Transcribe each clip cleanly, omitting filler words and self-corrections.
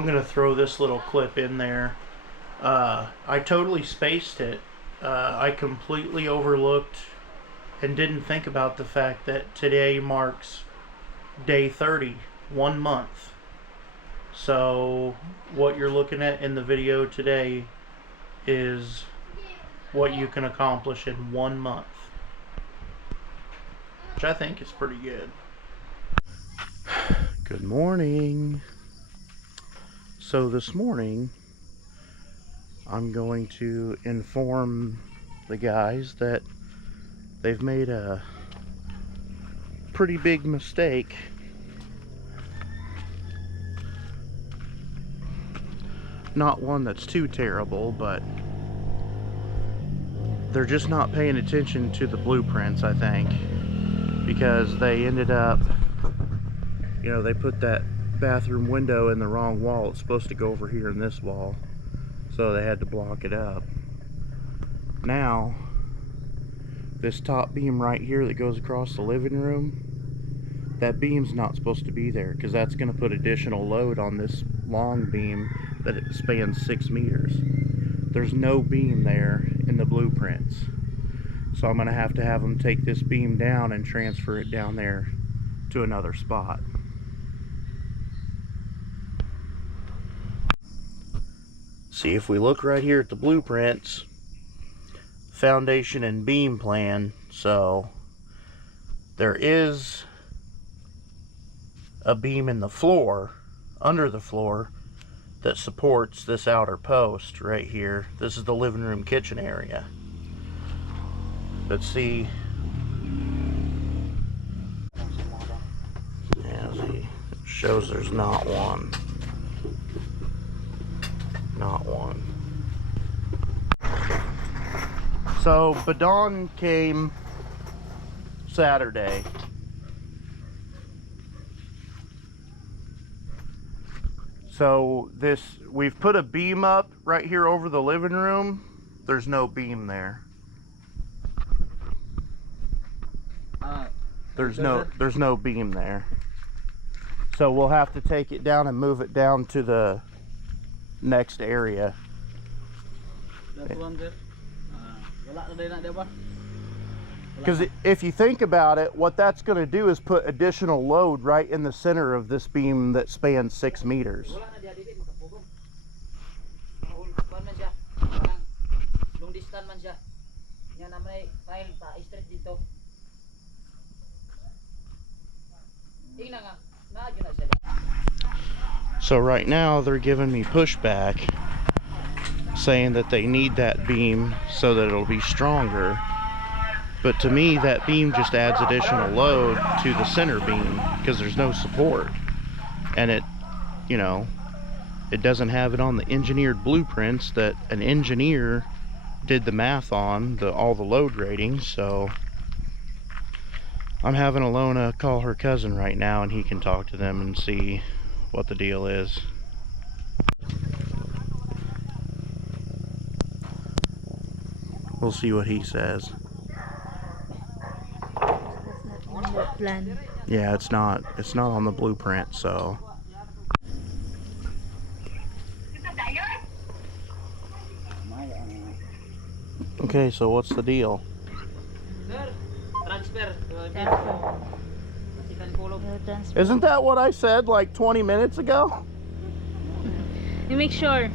I'm gonna throw this little clip in there. I totally spaced it. I completely overlooked and didn't think about the fact that today marks day 30, 1 month. So what you're looking at in the video today is what you can accomplish in 1 month, which I think is pretty good. Good morning. So this morning I'm going to inform the guys that they've made a pretty big mistake. Not one that's too terrible, but they're just not paying attention to the blueprints, I think, because they ended up, you know, they put that bathroom window in the wrong wall. It's supposed to go over here in this wall, so they had to block it up. Now this top beam right here that goes across the living room, that beam's not supposed to be there, because that's going to put additional load on this long beam that it spans 6 meters. There's no beam there in the blueprints, so I'm going to have them take this beam down and transfer it down there to another spot. See, if we look right here at the blueprints, foundation and beam plan, so there is a beam in the floor, under the floor, that supports this outer post right here. This is the living room kitchen area. Let's see. Yeah, see, it shows there's not one. Not one. So Badon came Saturday. So we've put a beam up right here over the living room. There's no beam there. There's no beam there. So we'll have to take it down and move it down to the next area. Because if you think about it, what that's going to do is put additional load right in the center of this beam that spans 6 meters. So right now they're giving me pushback, saying that they need that beam so that it'll be stronger. But to me, that beam just adds additional load to the center beam because there's no support. And it, you know, it doesn't have it on the engineered blueprints that an engineer did the math on, all the load ratings. So I'm having Alona call her cousin right now, and he can talk to them and see what the deal is. We'll see what he says. Plan. Yeah, it's not on the blueprint, so okay, so what's the deal? Isn't that what I said like 20 minutes ago? You make sure.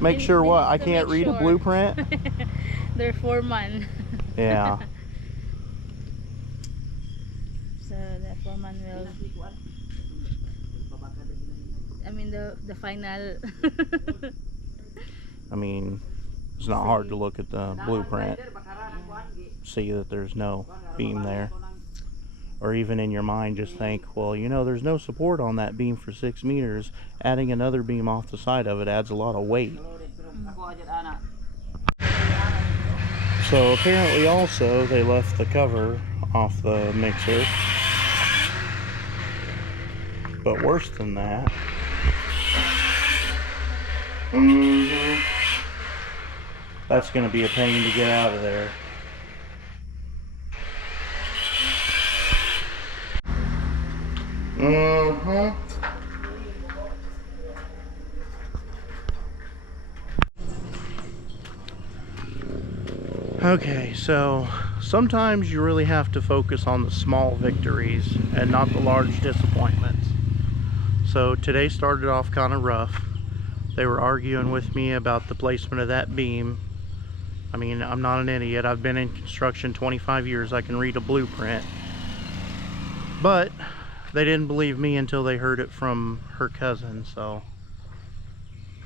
Make sure what? I can't read a blueprint? They're foreman. Yeah. So the foreman will, I mean the final. I mean, it's not hard to look at the blueprint, see that there's no beam there. Or even in your mind just think, well, you know, there's no support on that beam for 6 meters. Adding another beam off the side of it adds a lot of weight. So apparently also they left the cover off the mixer. But worse than that, that's going to be a pain to get out of there. Okay, so sometimes you really have to focus on the small victories and not the large disappointments. So today started off kind of rough. They were arguing with me about the placement of that beam. I mean, I'm not an idiot. I've been in construction 25 years. I can read a blueprint. But they didn't believe me until they heard it from her cousin. So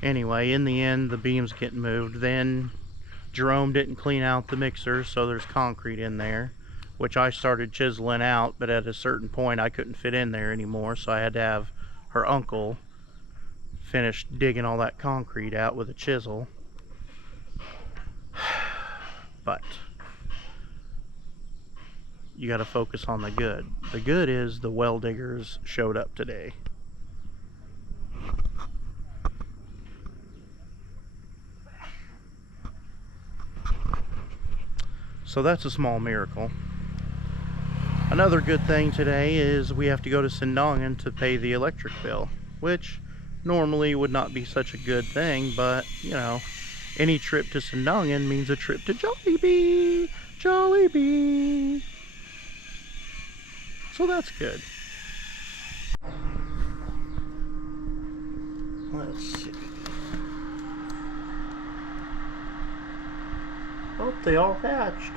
anyway, in the end, the beam's getting moved. Then Jerome didn't clean out the mixer, so there's concrete in there, which I started chiseling out, but at a certain point I couldn't fit in there anymore, so I had to have her uncle finish digging all that concrete out with a chisel. But you got to focus on the good. The good is the well diggers showed up today. So that's a small miracle. Another good thing today is we have to go to Sindongan to pay the electric bill, which normally would not be such a good thing, but you know, any trip to Sindongan means a trip to Jollibee. Jollibee. So that's good. Let's see. Oh, they all hatched.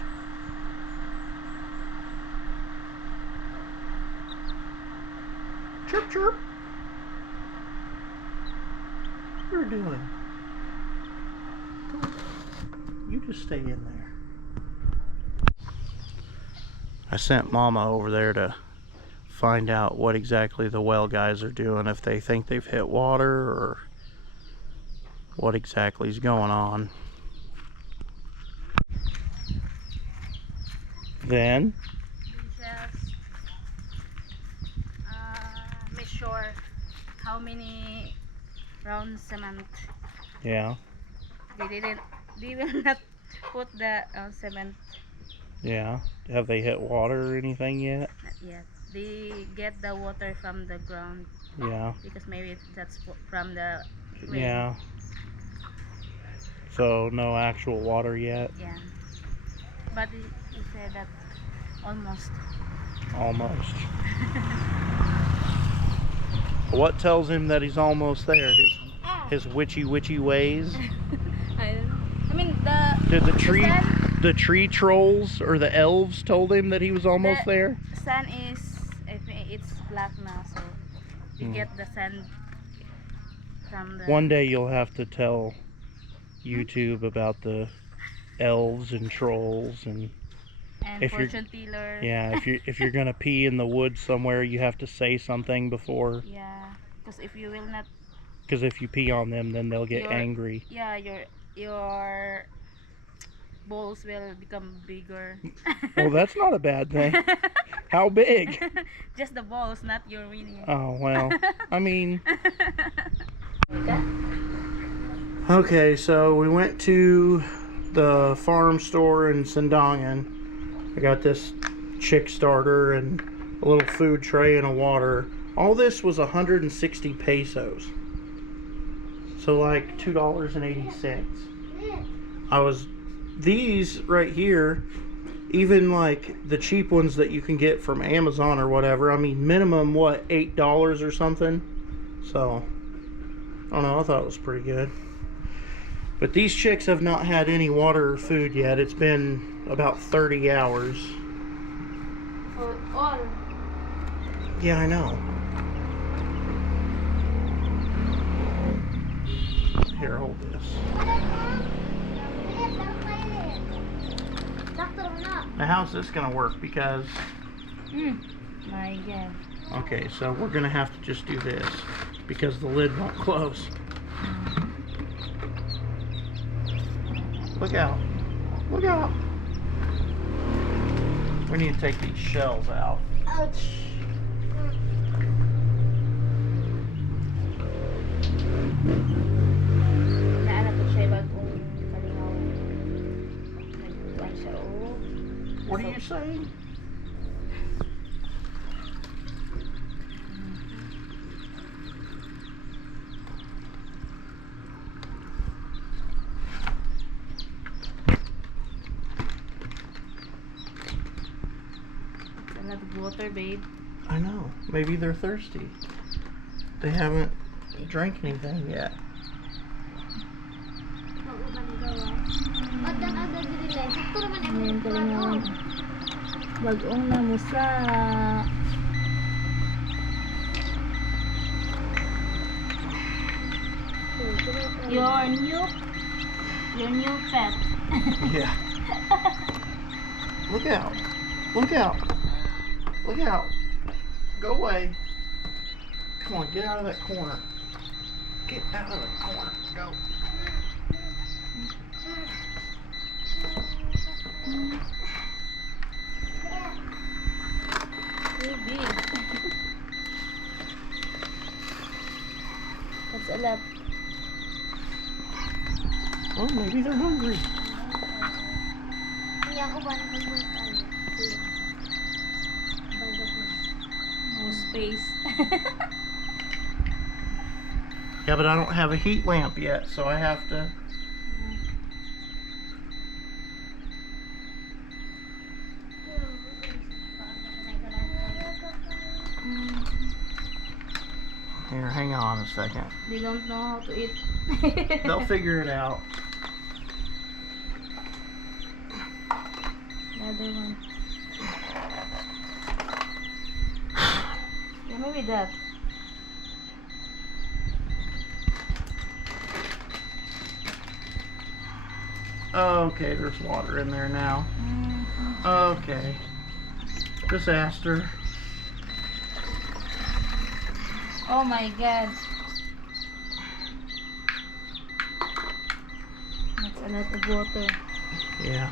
Chirp, chirp. What are you doing? You just stay in there. I sent Mama over there to find out what exactly the well guys are doing, if they think they've hit water or what exactly is going on. Then Just make sure how many round cement. yeah, They will not put the cement. yeah. Have they hit water or anything yet? Not yet. They get the water from the ground Yeah, because maybe that's from the rain. yeah. So no actual water yet? Yeah. But he said that almost. Almost. What tells him that he's almost there? His witchy ways? I mean Did the sun, tree trolls or the elves told him that he was almost there? sun is, I think it's black now, so you get the sand from the... One day you'll have to tell YouTube about the elves and trolls and if fortune teller. yeah, if you're gonna pee in the woods somewhere, you have to say something before. Yeah, because if you will not... Because if you pee on them, then they'll get angry. Yeah, your balls will become bigger. Well, that's not a bad thing. How big? Just the balls, not your winning. Oh, well, I mean... Okay, so we went to the farm store in Sindongan. I got this chick starter and a little food tray and a water. All this was 160 pesos. So like $2.80. These right here, even like the cheap ones that you can get from Amazon or whatever, I mean minimum what, $8 or something. So I don't know, I thought it was pretty good. But these chicks have not had any water or food yet. It's been about 30 hours. All. Yeah, I know. Here, hold this. Now, how's this gonna work? Because My God. okay, so we're gonna have to just do this because the lid won't close. Look out. Look out. We need to take these shells out. Ouch. Naanap ko siya bagong kalingaw. Nagkuhan siya, oh. What are you saying? A lot of water, babe. I know. Maybe they're thirsty. They haven't drank anything yet. Ngayon pa rin yung bagong namusa. Your new pet. Yeah. Look out. Look out. Look out. Go away. Come on, get out of that corner. Get out of the corner. Go. Too big. That's a lot. Oh, maybe they're hungry. No space. Yeah, but I don't have a heat lamp yet, so I have to... Here, hang on a second. They don't know how to eat. They'll figure it out. The other one. Yeah, maybe that. Okay, there's water in there now. Okay. Disaster. Oh my god. That's a lot of water. Yeah.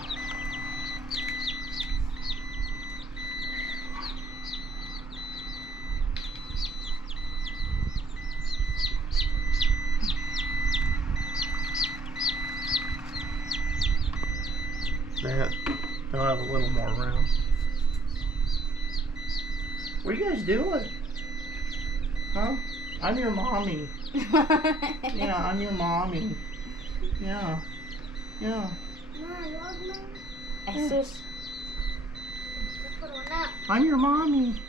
They'll have a little more room. What are you guys doing? Huh? I'm your mommy. Yeah, I'm your mommy. Yeah. Yeah. Jesus. I'm your mommy.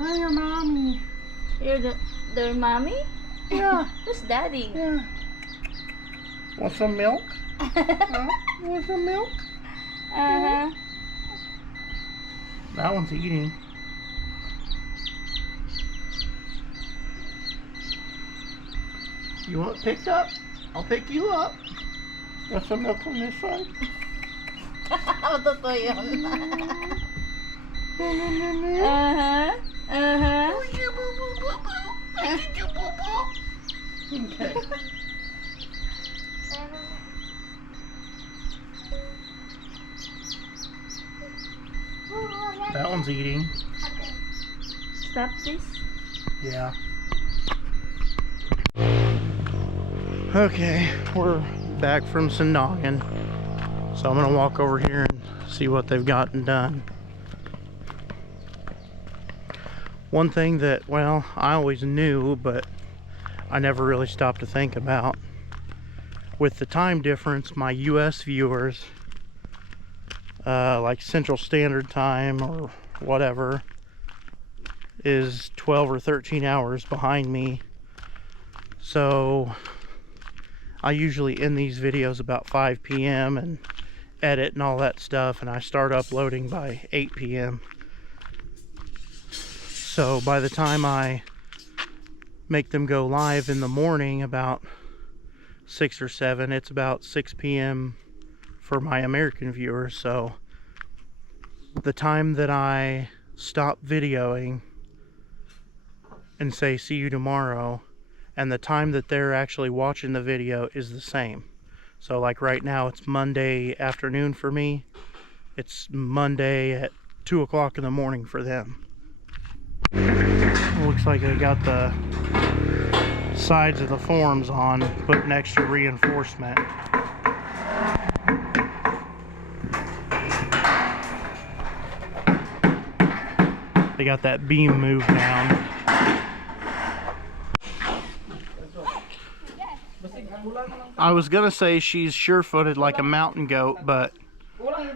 I'm your mommy. You're their mommy? Yeah. Who's daddy? Yeah. Want some milk? Huh? Want some milk? Uh-huh. That one's eating. You want it picked up? I'll pick you up. Got some milk on this side? Totoo yun. Uh-huh. Uh-huh. Okay. That one's eating. Stop this. Yeah. Okay, we're back from Sindongan. So I'm gonna walk over here and see what they've gotten done. One thing that, well, I always knew, but I never really stopped to think about. With the time difference, my US viewers, like Central Standard Time or whatever, is 12 or 13 hours behind me. So I usually end these videos about 5 p.m. and edit and all that stuff, and I start uploading by 8 p.m. So by the time I make them go live in the morning about 6 or 7, it's about 6 p.m. for my American viewers. So the time that I stop videoing and say see you tomorrow and the time that they're actually watching the video is the same. So like right now it's Monday afternoon for me. It's Monday at 2 o'clock in the morning for them. Looks like they got the sides of the forms on, putting extra reinforcement. They got that beam moved down. I was gonna say she's sure-footed like a mountain goat, but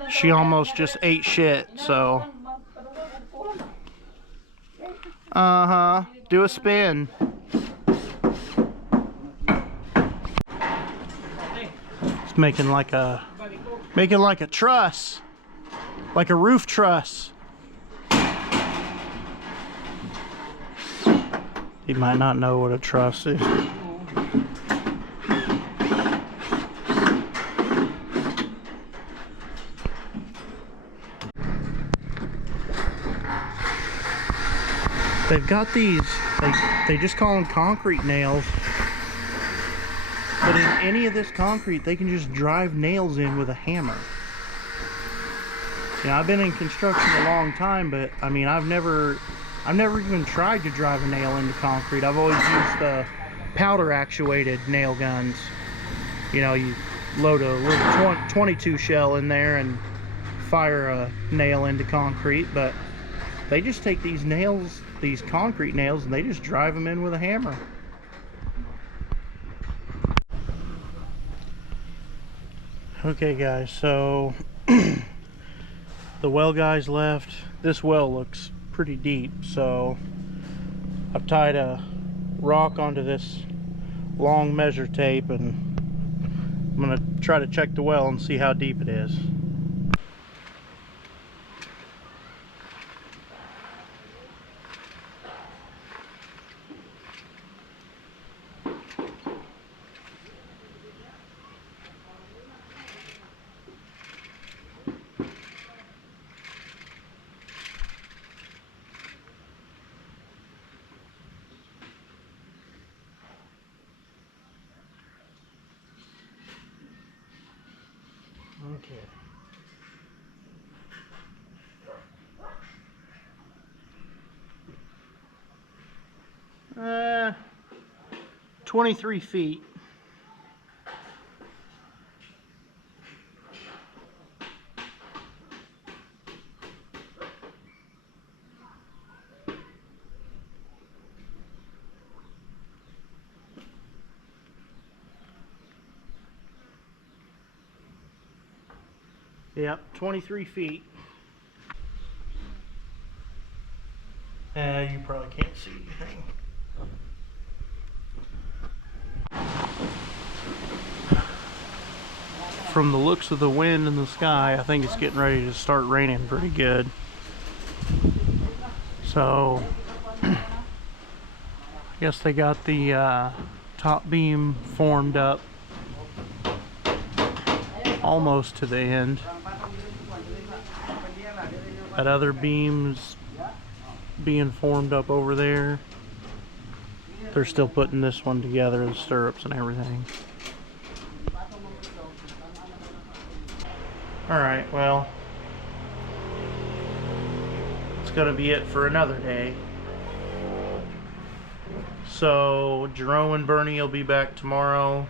she almost just ate shit, so Uh-huh. Do a spin. It's making like a truss. Like a roof truss. He might not know what a truss is. They've got these, they just call them concrete nails. But in any of this concrete, they can just drive nails in with a hammer. You know, I've been in construction a long time, but I mean, I've never even tried to drive a nail into concrete. I've always used the powder actuated nail guns. You know, you load a little 22 shell in there and fire a nail into concrete, but they just take these nails, these concrete nails, and they just drive them in with a hammer. Okay guys, so the well guys left. This well looks pretty deep, so I've tied a rock onto this long measure tape, and I'm gonna try to check the well and see how deep it is. Okay. 23 feet. Yep, 23 feet. You probably can't see anything. From the looks of the wind in the sky, I think it's getting ready to start raining pretty good. So, I guess they got the top beam formed up almost to the end. That other beam's being formed up over there. They're still putting this one together, the stirrups and everything. Alright, well, it's gonna be it for another day. So Jerome and Bernie will be back tomorrow.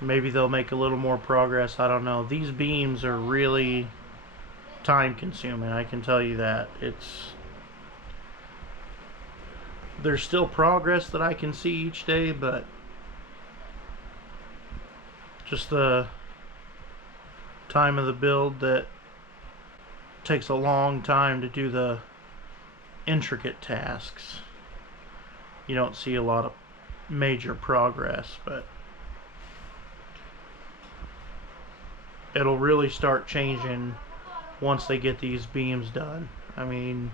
Maybe they'll make a little more progress, I don't know. These beams are really time consuming, I can tell you that. There's still progress that I can see each day, but just the time of the build that takes a long time to do the intricate tasks. You don't see a lot of major progress, but it'll really start changing once they get these beams done. I mean,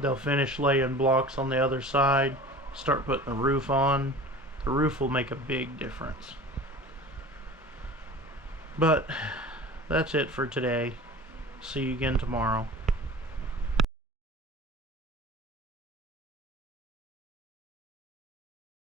they'll finish laying blocks on the other side, start putting the roof on. The roof will make a big difference. But that's it for today. See you again tomorrow.